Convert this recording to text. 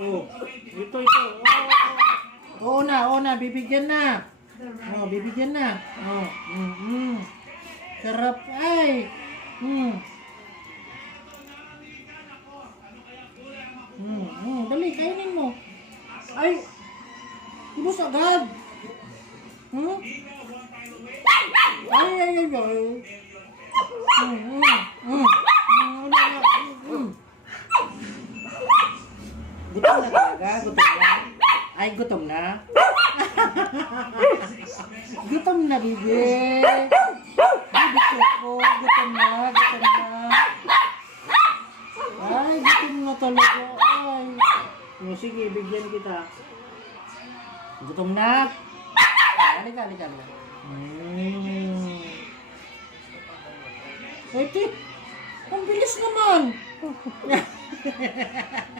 Oh, ito, ito. Oh. Oo na, oo na, bibigyan na. Oh, bibigyan na. Oh, mm, mm. Sarap ay. Mm. Mm, mm, dali, kainin mo. Ay, ubos agad. Hmm? Ay, ay, ay, ay. Mm, mm. Mm, ano na, mm, mm. Gutom na talaga, gutom na. Ay, gutom na. gutom na, bibi. Bibi ko, gutom na, gutom na. Ay, gutom na talaga. Ay. O, sige, bigyan kita. Gutom na. Halika, halika, halika. Mm. Tip. Ang bilis naman.